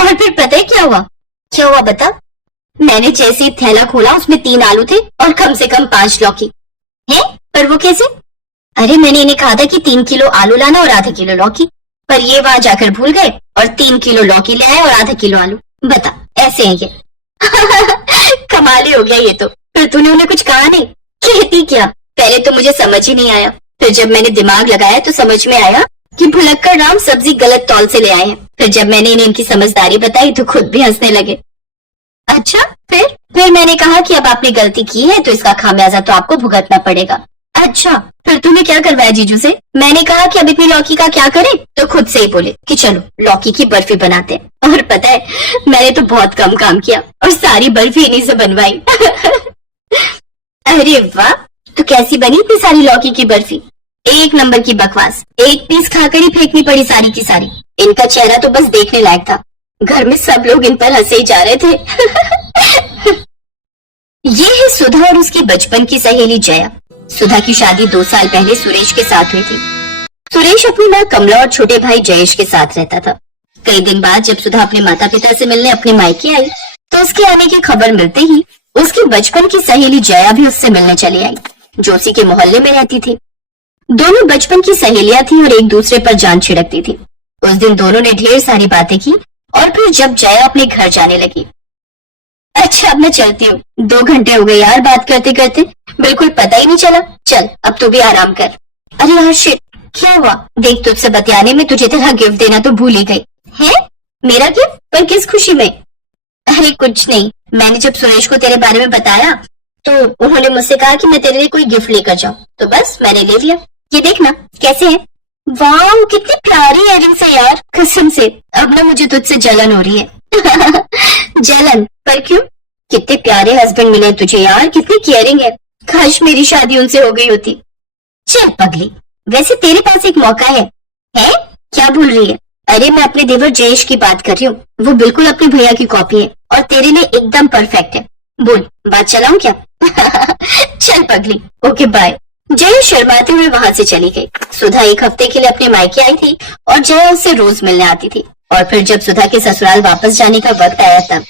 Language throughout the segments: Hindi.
और फिर पता है क्या हुआ? क्या हुआ बता? मैंने जैसे ही थैला खोला उसमें 3 आलू थे और कम से कम 5 लौकी। है? पर वो कैसे? अरे मैंने इन्हें कहा था कि 3 किलो आलू लाना और आधा किलो लौकी, पर ये वहां जाकर भूल गए और 3 किलो लौकी ले आए और आधा किलो आलू। बता, ऐसे है ये। कमाल ही हो गया ये तो। फिर तूने उन्हें कुछ कहा नहीं? कहती क्या, पहले तो मुझे समझ ही नहीं आया, फिर जब मैंने दिमाग लगाया तो समझ में आया कि भुलक्कड़ राम सब्जी गलत तौल से ले आए हैं। फिर जब मैंने इन्हें इनकी समझदारी बताई तो खुद भी हंसने लगे। अच्छा फिर मैंने कहा कि अब आपने गलती की है तो इसका खामियाजा तो आपको भुगतना पड़ेगा। अच्छा, फिर तूने क्या करवाया जीजू से? मैंने कहा कि अब इतनी लौकी का क्या करें, तो खुद से ही बोले कि चलो लौकी की बर्फी बनाते हैं। और पता है मैंने तो बहुत कम काम किया और सारी बर्फी इन्हीं से बनवाई। अरे वाह, तो कैसी बनी इतनी सारी लौकी की बर्फी? 1 नंबर की बकवास, 1 पीस खाकर ही फेंकनी पड़ी सारी की सारी। इनका चेहरा तो बस देखने लायक था, घर में सब लोग इन पर हंसे ही जा रहे थे। ये है सुधा और उसकी बचपन की सहेली जया। सुधा की शादी 2 साल पहले सुरेश के साथ हुई थी। सुरेश अपनी माँ कमला और छोटे भाई जयेश के साथ रहता था। कई दिन बाद जब सुधा अपने माता पिता से मिलने अपने मायके आई तो उसके आने की खबर मिलते ही उसकी बचपन की सहेली जया भी उससे मिलने चली आई, जो उसी के मोहल्ले में रहती थी। दोनों बचपन की सहेलियां थी और एक दूसरे पर जान छिड़कती थी। उस दिन दोनों ने ढेर सारी बातें की और फिर जब जया अपने घर जाने लगी, अच्छा अब मैं चलती हूँ, 2 घंटे हो गए यार बात करते करते, बिल्कुल पता ही नहीं चला। चल अब तू भी आराम कर। अरे यार शिट, क्या हुआ? देख तुझसे बतियाने में तुझे तेरा गिफ्ट देना तो भूल ही गई। है? मेरा गिफ्ट? पर किस खुशी में? अरे कुछ नहीं, मैंने जब सुरेश को तेरे बारे में बताया तो उन्होंने मुझसे कहा कि मैं तेरे लिए कोई गिफ्ट लेकर जाऊं, तो बस मैंने ले लिया। ये देखना कैसे है। वाह कितनी प्यारी इयररिंग्स है यार, कसम से अब ना मुझे तुझसे जलन हो रही है। जलन? पर क्यों? कितने प्यारे हस्बैंड मिले तुझे यार, कितनी केयरिंग है। काश मेरी शादी उनसे हो गई होती। चल पगली, वैसे तेरे पास एक मौका है। है? क्या भूल रही है? अरे मैं अपने देवर जयेश की बात कर रही हूँ, वो बिल्कुल अपने भैया की कॉपी है और तेरे लिए एकदम परफेक्ट है। बोल, बात चलाऊं क्या? चल पगली, ओके बाय। जया शर्माते हुए वहां से चली गई। सुधा 1 हफ्ते के लिए अपने मायके आई थी और जया उससे रोज मिलने आती थी। और फिर जब सुधा के ससुराल वापस जाने का वक्त आया तब,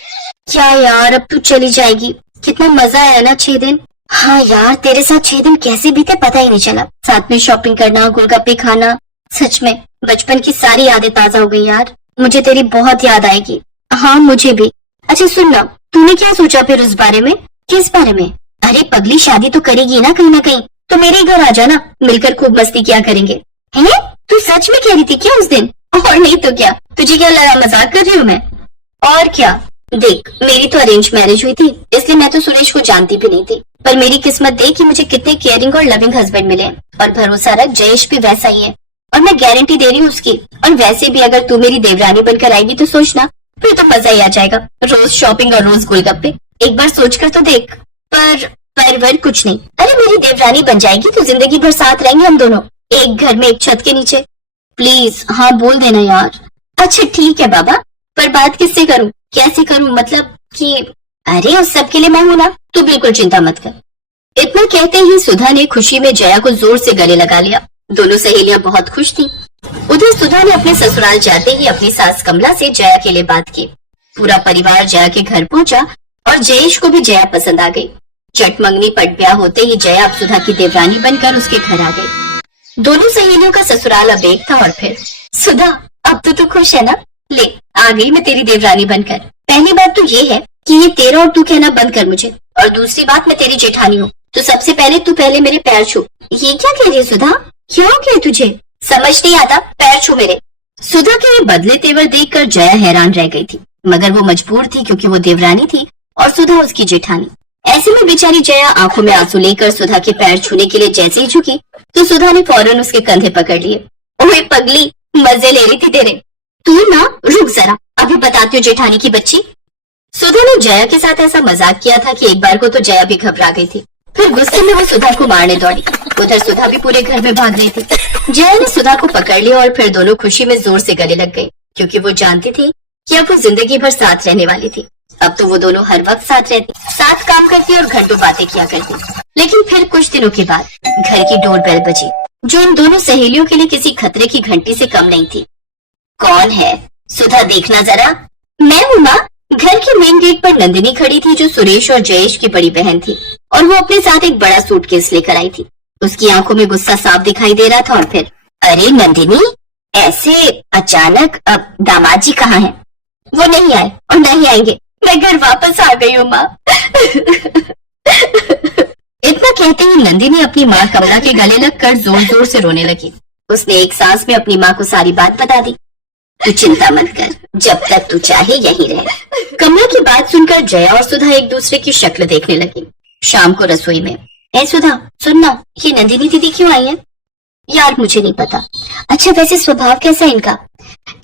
क्या यार अब तू चली जाएगी? कितना मजा आया ना 6 दिन। हाँ यार, तेरे साथ 6 दिन कैसे बीते पता ही नहीं चला। साथ में शॉपिंग करना, गोलगप्पे खाना, सच में बचपन की सारी यादें ताजा हो गई यार। मुझे तेरी बहुत याद आएगी। हाँ मुझे भी। अच्छा सुन ना, तूने क्या सोचा फिर उस बारे में? किस बारे में? अरे पगली, शादी तो करेगी ना कहीं, तो मेरे घर आ जाना, मिलकर खूब मस्ती किया करेंगे। है? तू सच में कह रही थी क्या उस दिन? और नहीं तो क्या, तुझे क्या लगा मजाक कर रही हूँ मैं? और क्या, देख मेरी तो अरेंज मैरिज हुई थी, इसलिए मैं तो सुरेश को जानती भी नहीं थी, पर मेरी किस्मत देख कि मुझे कितने केयरिंग और लविंग हस्बैंड मिले। और भरोसा रख, जयेश भी वैसा ही है और मैं गारंटी दे रही हूँ उसकी। और वैसे भी अगर तू मेरी देवरानी बनकर आएगी तो सोचना, फिर तो मजा ही आ जाएगा। रोज शॉपिंग और रोज गोलगप्पे, एक बार सोच कर तो देख। पर कुछ नहीं, अरे मेरी देवरानी बन जाएगी तो जिंदगी भर साथ रहेंगे हम दोनों, एक घर में एक छत के नीचे। प्लीज हाँ बोल देना यार। अच्छा ठीक है बाबा, पर बात किससे करूं? कैसे करूं? मतलब कि अरे उस सब के लिए मैं हूं ना, तू बिल्कुल चिंता मत कर। इतना कहते ही सुधा ने खुशी में जया को जोर से गले लगा लिया। दोनों सहेलियां बहुत खुश थीं। उधर सुधा ने अपने ससुराल जाते ही अपनी सास कमला से जया के लिए बात की। पूरा परिवार जया के घर पहुंचा और जयेश को भी जया पसंद आ गई। चटमंगनी पट ब्याह होते ही जया अब सुधा की देवरानी बनकर उसके घर आ गई। दोनों सहेलियों का ससुराल अब एक था। और फिर सुधा अब तो तू खुश है ना? ले आ गई मैं तेरी देवरानी बनकर। पहली बात तो ये है कि ये तेरा और तू कहना बंद कर मुझे, और दूसरी बात मैं तेरी जेठानी हूँ, तो सबसे पहले तू पहले मेरे पैर छू। ये क्या कह रही है सुधा? क्यों क्या तुझे समझ नहीं आता? पैर छू मेरे। सुधा के ये बदले तेवर देखकर जया हैरान रह गई थी, मगर वो मजबूर थी क्योंकि वो देवरानी थी और सुधा उसकी जेठानी। ऐसे में बेचारी जया आंखों में आंसू लेकर सुधा के पैर छूने के लिए जैसे ही झुकी तो सुधा ने फौरन उसके कंधे पकड़ लिए। ओए पगली, मजे ले रही थी तेरे। तू ना रुक जरा, अभी बताती हूँ जेठानी की बच्ची। सुधा ने जया के साथ ऐसा मजाक किया था कि एक बार को तो जया भी घबरा गई थी। फिर गुस्से में वो सुधा को मारने दौड़ी। उधर सुधा भी पूरे घर में भाग रही थी। जया ने सुधा को पकड़ लिया और फिर दोनों खुशी में जोर से गले लग गई, क्योंकि वो जानती थी कि अब वो जिंदगी भर साथ रहने वाली थी। अब तो वो दोनों हर वक्त साथ रहती, साथ काम करती और घंटों बातें किया करती। लेकिन फिर कुछ दिनों के बाद घर की डोरबेल बजी, जो इन दोनों सहेलियों के लिए किसी खतरे की घंटी से कम नहीं थी। कौन है? सुधा देखना जरा। मैं हूँ माँ। घर के मेन गेट पर नंदिनी खड़ी थी, जो सुरेश और जयेश की बड़ी बहन थी, और वो अपने साथ एक बड़ा सूटकेस लेकर आई थी। उसकी आंखों में गुस्सा साफ दिखाई दे रहा था। और फिर, अरे नंदिनी, ऐसे अचानक, अब दामाद जी कहाँ हैं? वो नहीं आए और नहीं आएंगे। मैं घर वापस आ गई हूँ माँ। इतना कहते ही नंदिनी अपनी माँ कमला के गले लगकर जोर जोर से रोने लगी। उसने एक सांस में अपनी माँ को सारी बात बता दी। तू चिंता मत कर, जब तक तू चाहे यहीं रह। कमला की बात सुनकर जया और सुधा एक दूसरे की शक्ल देखने लगी। शाम को रसोई में, ए सुधा, सुनना, ये नंदिनी दीदी क्यों आई है? यार मुझे नहीं पता। अच्छा, वैसे स्वभाव कैसा है इनका?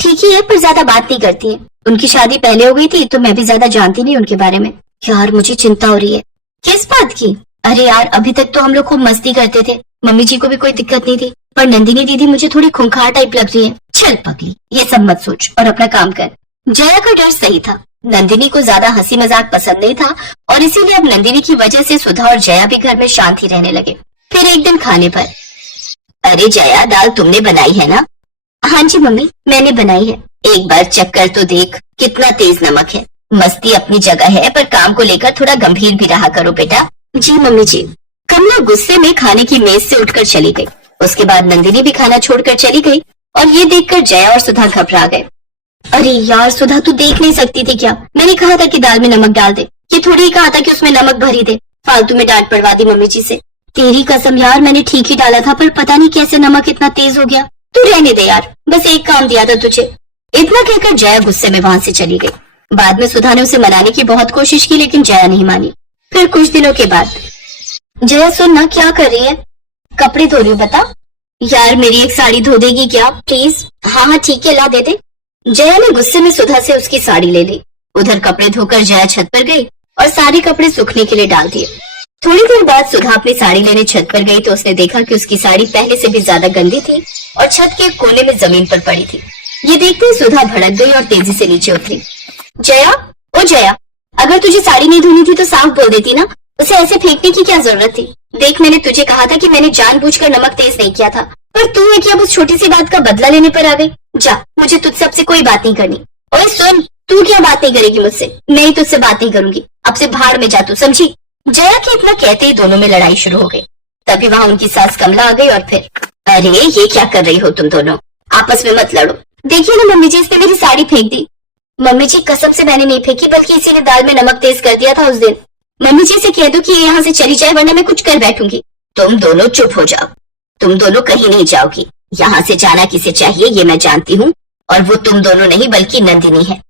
ठीक ही है, पर ज्यादा बात नहीं करती है। उनकी शादी पहले हो गई थी तो मैं भी ज्यादा जानती नहीं उनके बारे में। यार मुझे चिंता हो रही है। किस बात की? अरे यार, अभी तक तो हम लोग खूब मस्ती करते थे, मम्मी जी को भी कोई दिक्कत नहीं थी, पर नंदिनी दीदी मुझे थोड़ी खूंखार टाइप लग रही है। चल पगली, ये सब मत सोच और अपना काम कर। जया का डर सही था। नंदिनी को ज्यादा हंसी मजाक पसंद नहीं था, और इसीलिए अब नंदिनी की वजह से सुधा और जया भी घर में शांति रहने लगे। फिर एक दिन खाने पर, अरे जया, दाल तुमने बनाई है ना? हाँ जी मम्मी, मैंने बनाई है। एक बार चेक कर तो देख, कितना तेज नमक है। मस्ती अपनी जगह है, पर काम को लेकर थोड़ा गंभीर भी रहा करो बेटा। जी मम्मी जी। कमला गुस्से में खाने की मेज से उठकर चली गई। उसके बाद नंदिनी भी खाना छोड़कर चली गई, और ये देखकर जया और सुधा घबरा गए। अरे यार सुधा, तू देख नहीं सकती थी क्या? मैंने कहा था कि दाल में नमक डाल दे। ये थोड़ी ही कहा था कि उसमें नमक भरी दे। फालतू में डांट पड़वा दी मम्मी जी से। तेरी कसम यार, मैंने ठीक ही डाला था, पर पता नहीं कैसे नमक इतना तेज हो गया। तू रहने दे यार, बस एक काम दिया था तुझे। इतना कहकर जया गुस्से में वहां से चली गई। बाद में सुधा ने उसे मनाने की बहुत कोशिश की, लेकिन जया नहीं मानी। फिर कुछ दिनों के बाद, जया सुनना, क्या कर रही है? कपड़े धो रही हूँ। बता यार, मेरी एक साड़ी धो देगी क्या प्लीज? हाँ हाँ ठीक है, ला दे दे। जया ने गुस्से में सुधा से उसकी साड़ी ले ली। उधर कपड़े धोकर जया छत पर गई और सारे कपड़े सूखने के लिए डाल दिए। थोड़ी देर बाद सुधा अपनी साड़ी लेने छत पर गई तो उसने देखा कि उसकी साड़ी पहले से भी ज्यादा गंदी थी और छत के कोने में जमीन पर पड़ी थी। ये देखते ही सुधा भड़क गई और तेजी से नीचे उतरी। जया, ओ जया, अगर तुझे साड़ी नहीं धोनी थी तो साफ बोल देती ना, उसे ऐसे फेंकने की क्या जरूरत थी? देख, मैंने तुझे कहा था कि मैंने जानबूझकर नमक तेज नहीं किया था, पर तू है कि अब उस छोटी सी बात का बदला लेने पर आ गई। जा, मुझे तुझसे अब से कोई बात नहीं करनी। ओए सुन, तू क्या बात नहीं करेगी मुझसे? मैं ही तुझसे बात नहीं करूंगी। अब से भाड़ में जा तू, समझी? जया के इतना कहते ही दोनों में लड़ाई शुरू हो गई। तभी वहाँ उनकी सास कमला आ गई और फिर, अरे ये क्या कर रही हो तुम दोनों? आपस में मत लड़ो। देखिए ना मम्मी जी, इसने मेरी साड़ी फेंक दी। मम्मी जी कसम से मैंने नहीं फेंकी, बल्कि इसी ने दाल में नमक तेज कर दिया था उस दिन। मम्मी जी से कह दो कि ये यहाँ से चली जाए, वरना मैं कुछ कर बैठूंगी। तुम दोनों चुप हो जाओ। तुम दोनों कहीं नहीं जाओगी। यहाँ से जाना किसे चाहिए ये मैं जानती हूँ, और वो तुम दोनों नहीं बल्कि नंदिनी है।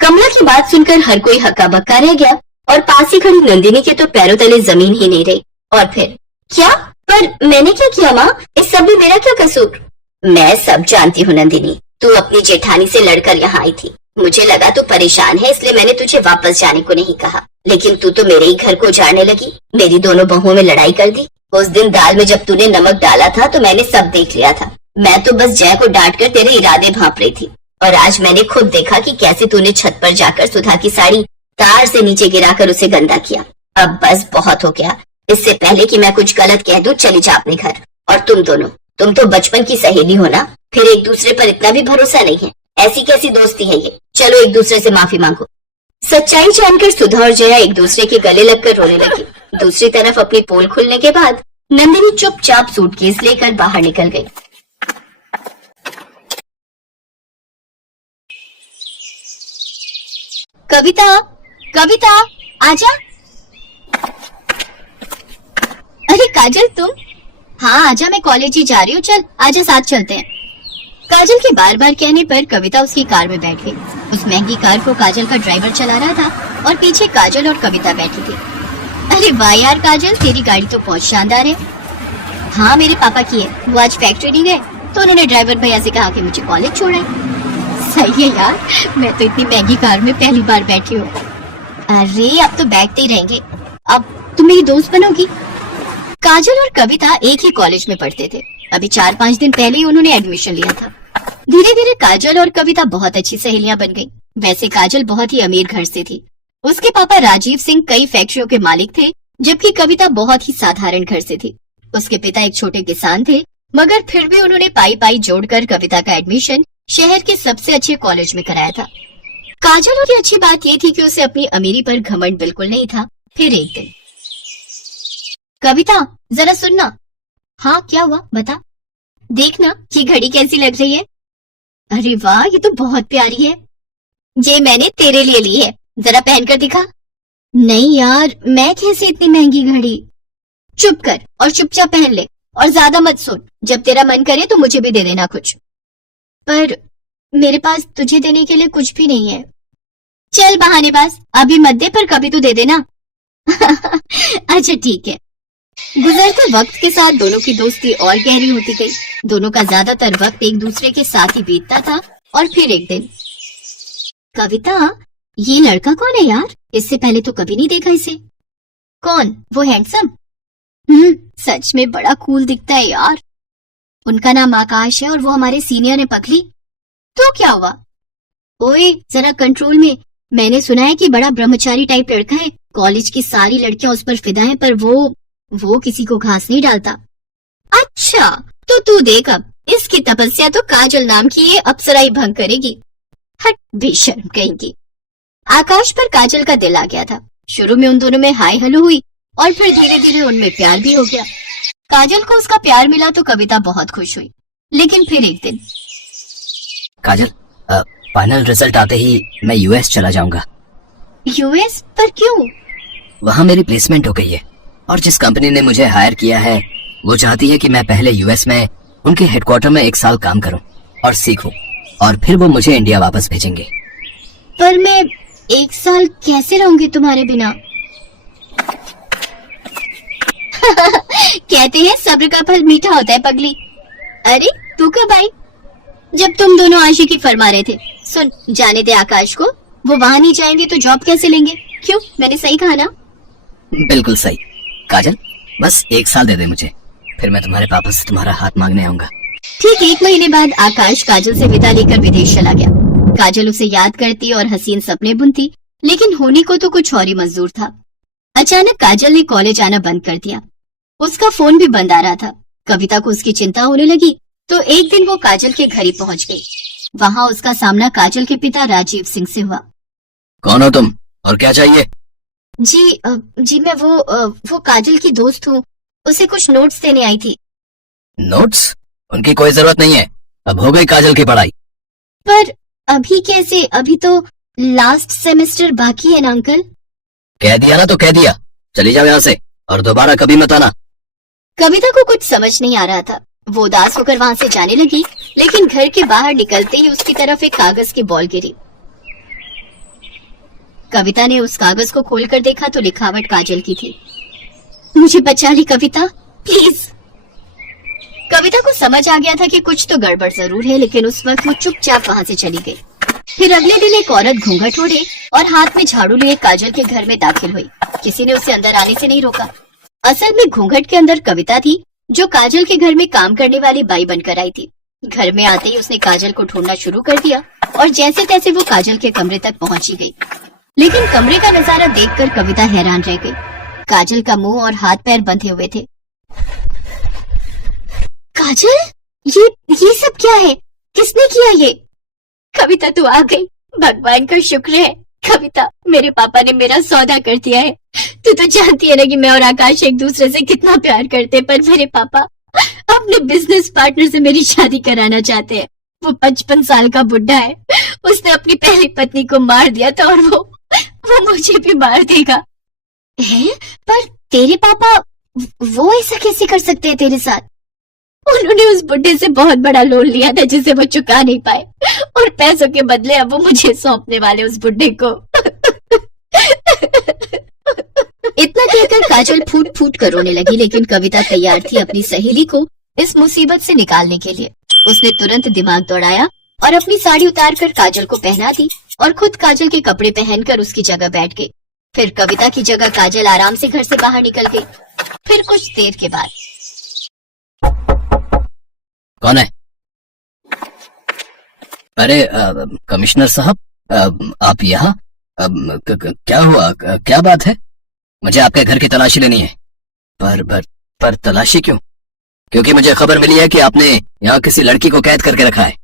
कमला की बात सुनकर हर कोई हक्का बक्का रह गया, और पास ही खड़ी नंदिनी के तो पैरों तले जमीन ही नहीं रही। और फिर, क्या? पर मैंने क्या किया माँ? इस सब में मेरा क्या कसूर? मैं सब जानती हूँ नंदिनी। तू अपनी जेठानी से लड़कर यहाँ आई थी। मुझे लगा तू परेशान है, इसलिए मैंने तुझे वापस जाने को नहीं कहा, लेकिन तू तो मेरे ही घर को उजाड़ने लगी। मेरी दोनों बहुओं में लड़ाई कर दी। उस दिन दाल में जब तूने नमक डाला था तो मैंने सब देख लिया था। मैं तो बस जय को डांट कर तेरे इरादे भांप रही थी, और आज मैंने खुद देखा कि कैसे तूने छत पर जाकर सुधा की साड़ी तार से नीचे गिराकर उसे गंदा किया। अब बस बहुत हो गया। इससे पहले कि मैं कुछ गलत कह दूं, चली जा अपने घर। और तुम दोनों, तुम तो बचपन की सहेली हो ना, फिर एक दूसरे पर इतना भी भरोसा नहीं है। ऐसी कैसी दोस्ती है ये? चलो एक दूसरे से माफी मांगो। सच्चाई जानकर सुधा और जया एक दूसरे के गले लगकर रोने लगी। दूसरी तरफ अपनी पोल खुलने के बाद नंदिनी चुपचाप सूटकेस लेकर बाहर निकल गई। कविता, कविता, आजा। अरे काजल तुम? हाँ आजा, मैं कॉलेज ही जा रही हूँ, चल आजा साथ चलते हैं। काजल के बार बार कहने पर कविता उसकी कार में बैठ गई। उस महंगी कार को काजल का ड्राइवर चला रहा था और पीछे काजल और कविता बैठी थी। अरे वाह यार काजल, तेरी गाड़ी तो बहुत शानदार है। हाँ मेरे पापा की है, वो आज फैक्ट्री नहीं गए तो उन्होंने ड्राइवर भैया से कहा कि मुझे कॉलेज छोड़े। सही है यार, मैं तो इतनी महंगी कार में पहली बार बैठी हूँ। अरे अब तो बैठते ही रहेंगे, अब तुम मेरी दोस्त बनोगी। काजल और कविता एक ही कॉलेज में पढ़ते थे। अभी 4-5 दिन पहले ही उन्होंने एडमिशन लिया था। धीरे धीरे काजल और कविता बहुत अच्छी सहेलियां बन गईं। वैसे काजल बहुत ही अमीर घर से थी। उसके पापा राजीव सिंह कई फैक्ट्रियों के मालिक थे, जबकि कविता बहुत ही साधारण घर से थी। उसके पिता एक छोटे किसान थे, मगर फिर भी उन्होंने पाई पाई जोड़कर कविता का एडमिशन शहर के सबसे अच्छे कॉलेज में कराया था। काजल की अच्छी बात ये थी कि उसे अपनी अमीरी पर घमंड बिल्कुल नहीं था। फिर एक दिन, कविता जरा सुनना। हाँ क्या हुआ बता। देखना ये घड़ी कैसी लग रही है। अरे वाह ये तो बहुत प्यारी है। ये मैंने तेरे लिए ली है, जरा पहनकर दिखा। नहीं यार, मैं कैसे इतनी महंगी घड़ी। चुप कर और चुपचाप पहन ले और ज्यादा मत सुन। जब तेरा मन करे तो मुझे भी दे देना कुछ। पर मेरे पास तुझे देने के लिए कुछ भी नहीं है। चल बहानेबाज, अभी मत दे पर कभी तो दे देना। अच्छा ठीक है। गुजरते वक्त के साथ दोनों की दोस्ती और गहरी होती गई। दोनों का ज्यादातर वक्त एक दूसरे के साथ ही बीतता था। और फिर एक दिन, कविता ये लड़का कौन है यार? इससे पहले तो कभी नहीं देखा इसे। कौन? वो हैंडसम? सच में बड़ा कूल दिखता है यार। उनका नाम आकाश है और वो हमारे सीनियर है पगली। तो क्या हुआ? ओए जरा कंट्रोल में। मैंने सुना है कि बड़ा ब्रह्मचारी टाइप लड़का है। कॉलेज की सारी लड़कियां उस पर फिदा हैं, पर वो किसी को घास नहीं डालता। अच्छा तो तू देख, अब इसकी तपस्या तो काजल नाम की ये अप्सरा ही भंग करेगी। हट बेशर्म कहेंगी। आकाश पर काजल का दिल आ गया था। शुरू में उन दोनों में हाय हेलो हुई और फिर धीरे धीरे उनमें प्यार भी हो गया। काजल को उसका प्यार मिला तो कविता बहुत खुश हुई। लेकिन फिर एक दिन, काजल फाइनल रिजल्ट आते ही मैं यूएस चला जाऊंगा। यूएस? पर क्यों? वहाँ मेरी प्लेसमेंट हो गई है और जिस कंपनी ने मुझे हायर किया है वो चाहती है कि मैं पहले यूएस में उनके हेडक्वार्टर में 1 साल काम करूं और सीखूं, और फिर वो मुझे इंडिया वापस भेजेंगे। पर मैं 1 साल कैसे रहूंगी तुम्हारे बिना? कहते हैं सब्र का फल मीठा होता है पगली। अरे तू कब आई? जब तुम दोनों आशिकी फरमा रहे थे। सुन, जाने दे आकाश को। वो वहां नहीं जाएंगे तो जॉब कैसे लेंगे? क्यों, मैंने सही कहा ना? बिल्कुल सही। काजल बस 1 साल दे दे मुझे, फिर मैं तुम्हारे पापा से तुम्हारा हाथ मांगने आऊंगा। ठीक 1 महीने बाद आकाश काजल से विदा लेकर विदेश चला गया। काजल उसे याद करती और हसीन सपने बुनती, लेकिन होने को तो कुछ और ही मंजूर था। अचानक काजल ने कॉलेज आना बंद कर दिया। उसका फोन भी बंद आ रहा था। कविता को उसकी चिंता होने लगी तो एक दिन वो काजल के घर ही पहुंच गई। वहाँ उसका सामना काजल के पिता राजीव सिंह से हुआ। कौन हो तुम और क्या चाहिए? जी मैं वो काजल की दोस्त हूँ। उसे कुछ नोट्स देने आई थी। नोट्स? उनकी कोई जरूरत नहीं है, अब हो गई काजल की पढ़ाई। पर अभी कैसे? अभी तो लास्ट सेमेस्टर बाकी है ना अंकल। कह दिया ना तो कह दिया, चली जाओ यहाँ से और दोबारा कभी मत आना। कविता को कुछ समझ नहीं आ रहा था। वो उदास होकर वहाँ से जाने लगी, लेकिन घर के बाहर निकलते ही उसकी तरफ एक कागज की बॉल गिरी। कविता ने उस कागज को खोलकर देखा तो लिखावट काजल की थी। मुझे बचा ली कविता, प्लीज। कविता को समझ आ गया था कि कुछ तो गड़बड़ जरूर है, लेकिन उस वक्त वो चुपचाप वहाँ से चली गई। फिर अगले दिन एक औरत घूंघट ओढ़े और हाथ में झाड़ू लिए काजल के घर में दाखिल हुई। किसी ने उसे अंदर आने से नहीं रोका। असल में घूंघट के अंदर कविता थी, जो काजल के घर में काम करने वाली बाई बनकर आई थी। घर में आते ही उसने काजल को ढूंढना शुरू कर दिया और जैसे तैसे वो काजल के कमरे तक पहुंची गई। लेकिन कमरे का नजारा देखकर कविता हैरान रह गई। काजल का मुंह और हाथ पैर बंधे हुए थे। काजल, ये सब क्या है? किसने किया ये? कविता तू आ गई, भगवान का शुक्र है। कविता, मेरे पापा ने मेरा सौदा कर दिया है। तू तो जानती है ना कि मैं और आकाश एक दूसरे से कितना प्यार करते हैं, पर मेरे पापा अपने बिजनेस पार्टनर से मेरी शादी कराना चाहते हैं। वो 55 साल का बुढ़ा है। उसने अपनी पहली पत्नी को मार दिया था और वो मुझे भी मार देगा। है? पर तेरे पापा वो ऐसा कैसे कर सकते हैं तेरे साथ? उन्होंने उस बुढ़े से बहुत बड़ा लोन लिया था जिसे वो चुका नहीं पाए, और पैसों के बदले अब वो मुझे सौंपने वाले उस बुढ़े को। इतना कहकर काजल फूट फूट कर रोने लगी, लेकिन कविता तैयार थी अपनी सहेली को इस मुसीबत से निकालने के लिए। उसने तुरंत दिमाग दौड़ाया और अपनी साड़ी उतारकर काजल को पहना दी और खुद काजल के कपड़े पहनकर उसकी जगह बैठ गई। फिर कविता की जगह काजल आराम से घर से बाहर निकल गई। फिर कुछ देर के बाद, कौन है? अरे कमिश्नर साहब, आप यहाँ? क्या हुआ? क्या बात है? मुझे आपके घर की तलाशी लेनी है। पर तलाशी क्यों? क्योंकि मुझे खबर मिली है कि आपने यहाँ किसी लड़की को कैद करके रखा है।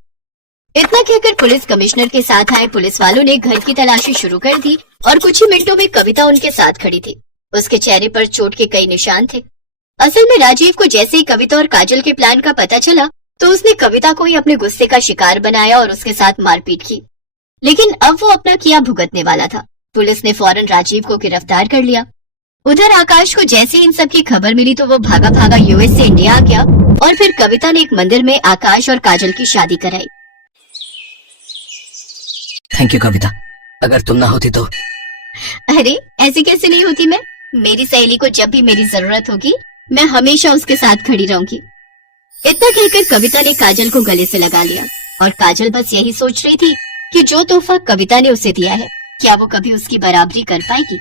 इतना कहकर पुलिस कमिश्नर के साथ आए पुलिस वालों ने घर की तलाशी शुरू कर दी और कुछ ही मिनटों में कविता उनके साथ खड़ी थी। उसके चेहरे पर चोट के कई निशान थे। असल में राजीव को जैसे ही कविता और काजल के प्लान का पता चला तो उसने कविता को ही अपने गुस्से का शिकार बनाया और उसके साथ मारपीट की। लेकिन अब वो अपना किया भुगतने वाला था। पुलिस ने फौरन राजीव को गिरफ्तार कर लिया। उधर आकाश को जैसे इन सब की खबर मिली तो वो भागा भागा यूएस से इंडिया आ गया और फिर कविता ने एक मंदिर में आकाश और काजल की शादी कराई। थैंक यू कविता, अगर तुम ना होती तो। अरे ऐसी कैसे नहीं होती मैं? मेरी सहेली को जब भी मेरी जरूरत होगी मैं हमेशा उसके साथ खड़ी रहूंगी। इतना कहकर कविता ने काजल को गले से लगा लिया और काजल बस यही सोच रही थी कि जो तोहफा कविता ने उसे दिया है क्या वो कभी उसकी बराबरी कर पाएगी।